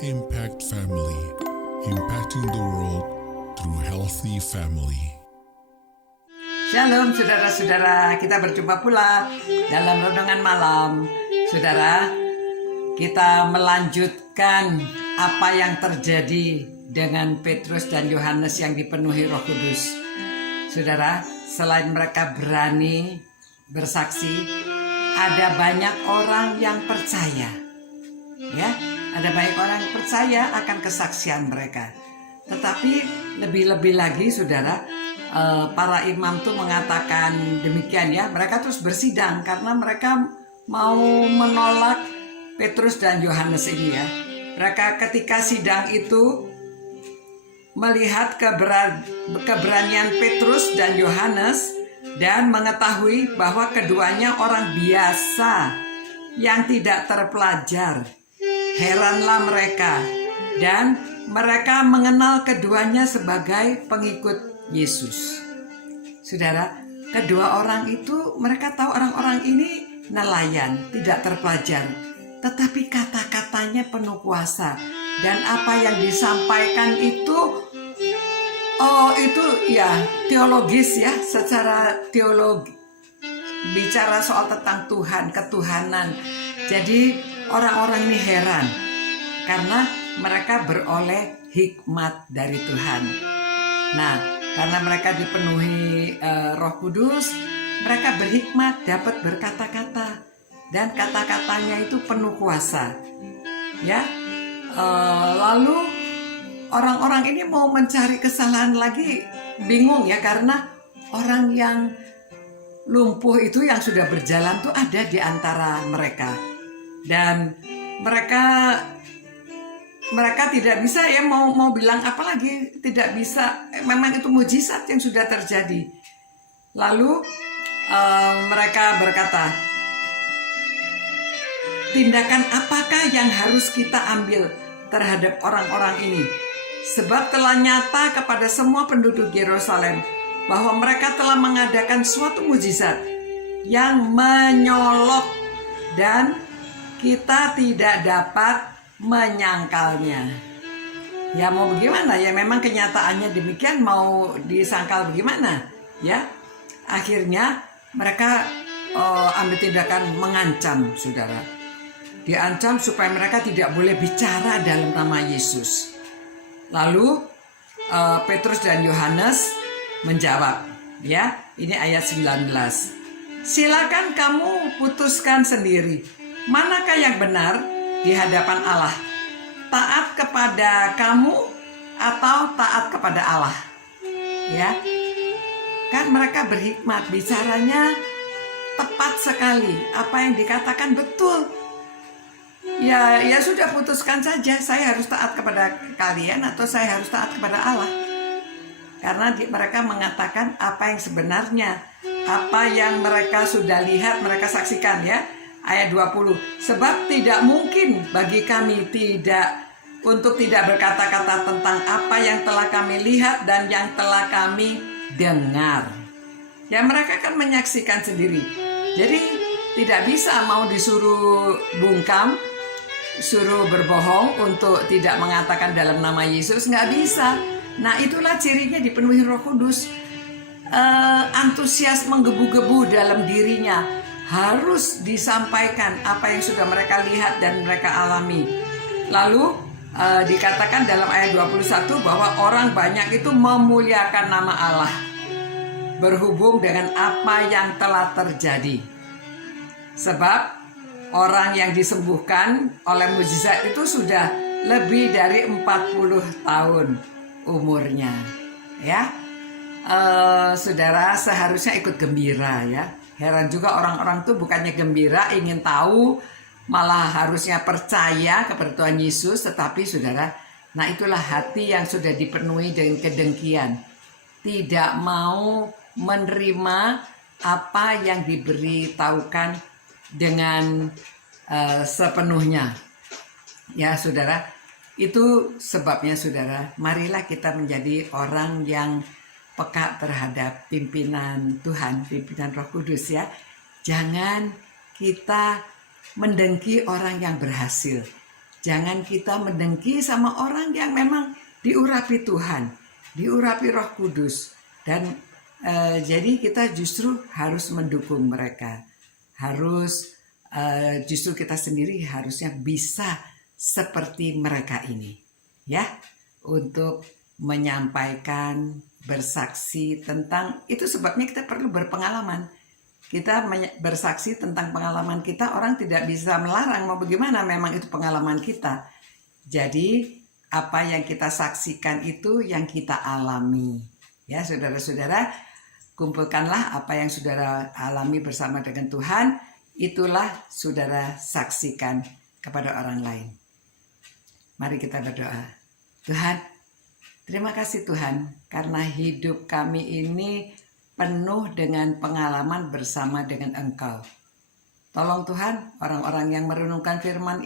Impact Family, impacting the world through healthy family. Shalom saudara-saudara, kita berjumpa pula dalam renungan malam. Saudara, kita melanjutkan apa yang terjadi dengan Petrus dan Yohanes yang dipenuhi Roh Kudus. Saudara, selain mereka berani bersaksi, ada banyak orang yang percaya. Ya, ada banyak orang yang percaya akan kesaksian mereka. Tetapi lebih-lebih lagi saudara, para imam tuh mengatakan demikian ya, mereka terus bersidang karena mereka mau menolak Petrus dan Yohanes ini ya. Mereka ketika sidang itu melihat keberanian Petrus dan Yohanes dan mengetahui bahwa keduanya orang biasa yang tidak terpelajar. Heranlah mereka dan mereka mengenal keduanya sebagai pengikut Yesus. Saudara, kedua orang itu mereka tahu orang-orang ini nelayan, tidak terpelajar, tetapi kata-katanya penuh kuasa dan apa yang disampaikan itu ya teologis ya, secara teologi bicara soal tentang Tuhan, ketuhanan. Jadi orang-orang ini heran karena mereka beroleh hikmat dari Tuhan. Nah, karena mereka dipenuhi Roh Kudus, mereka berhikmat, dapat berkata-kata dan kata-katanya itu penuh kuasa. Ya, lalu orang-orang ini mau mencari kesalahan lagi, bingung ya, karena orang yang lumpuh itu yang sudah berjalan tuh ada di antara mereka. Dan mereka tidak bisa ya mau bilang apa lagi, tidak bisa, memang itu mujizat yang sudah terjadi. Lalu mereka berkata, tindakan apakah yang harus kita ambil terhadap orang-orang ini? Sebab telah nyata kepada semua penduduk Yerusalem bahwa mereka telah mengadakan suatu mujizat yang menyolok dan kita tidak dapat menyangkalnya. Ya mau bagaimana ya, memang kenyataannya demikian, mau disangkal bagaimana ya. Akhirnya mereka ambil tindakan mengancam saudara. Diancam supaya mereka tidak boleh bicara dalam nama Yesus. Lalu Petrus dan Yohanes menjawab ya, ini ayat 19. Silakan kamu putuskan sendiri, manakah yang benar di hadapan Allah? Taat kepada kamu atau taat kepada Allah? Ya. Kan mereka berhikmat, bicaranya tepat sekali. Apa yang dikatakan betul. Ya sudah, putuskan saja, saya harus taat kepada kalian atau saya harus taat kepada Allah. Karena mereka mengatakan apa yang sebenarnya, apa yang mereka sudah lihat, mereka saksikan ya. Ayat 20, sebab tidak mungkin bagi kami untuk tidak berkata-kata tentang apa yang telah kami lihat dan yang telah kami dengar. Ya mereka kan menyaksikan sendiri. Jadi tidak bisa mau disuruh bungkam, suruh berbohong untuk tidak mengatakan dalam nama Yesus, nggak bisa. Nah itulah cirinya dipenuhi Roh Kudus. Antusias menggebu-gebu dalam dirinya, harus disampaikan apa yang sudah mereka lihat dan mereka alami. Lalu dikatakan dalam ayat 21 bahwa orang banyak itu memuliakan nama Allah berhubung dengan apa yang telah terjadi. Sebab orang yang disembuhkan oleh mujizat itu sudah lebih dari 40 tahun umurnya. Ya, saudara seharusnya ikut gembira ya. Heran juga orang-orang tuh bukannya gembira, ingin tahu, malah harusnya percaya kepada Tuhan Yesus. Tetapi saudara, nah itulah hati yang sudah dipenuhi dengan kedengkian. Tidak mau menerima apa yang diberitahukan dengan sepenuhnya. Ya saudara, itu sebabnya saudara, marilah kita menjadi orang yang peka terhadap pimpinan Tuhan, pimpinan Roh Kudus ya. Jangan kita mendengki orang yang berhasil. Jangan kita mendengki sama orang yang memang diurapi Tuhan, diurapi Roh Kudus. Dan jadi kita justru harus mendukung mereka. Justru kita sendiri harusnya bisa seperti mereka ini. Ya, untuk menyampaikan, bersaksi tentang, itu sebabnya kita perlu berpengalaman. Kita bersaksi tentang pengalaman kita, orang tidak bisa melarang, mau bagaimana, memang itu pengalaman kita. Jadi apa yang kita saksikan itu yang kita alami. Ya, saudara-saudara, kumpulkanlah apa yang saudara alami bersama dengan Tuhan, itulah saudara saksikan kepada orang lain. Mari kita berdoa. Tuhan, terima kasih Tuhan, karena hidup kami ini penuh dengan pengalaman bersama dengan Engkau. Tolong Tuhan, orang-orang yang merenungkan firman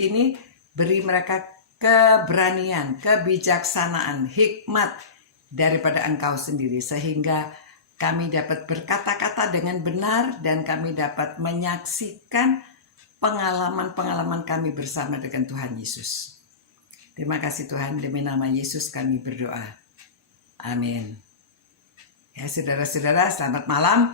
ini, beri mereka keberanian, kebijaksanaan, hikmat daripada Engkau sendiri, sehingga kami dapat berkata-kata dengan benar dan kami dapat menyaksikan pengalaman-pengalaman kami bersama dengan Tuhan Yesus. Terima kasih Tuhan, demi nama Yesus kami berdoa. Amin. Ya, saudara-saudara, selamat malam.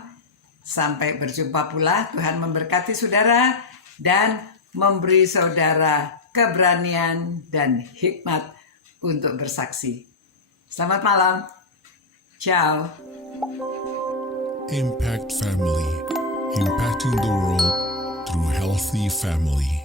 Sampai berjumpa pula. Tuhan memberkati saudara dan memberi saudara keberanian dan hikmat untuk bersaksi. Selamat malam. Ciao. Impact Family, impacting the world through healthy family.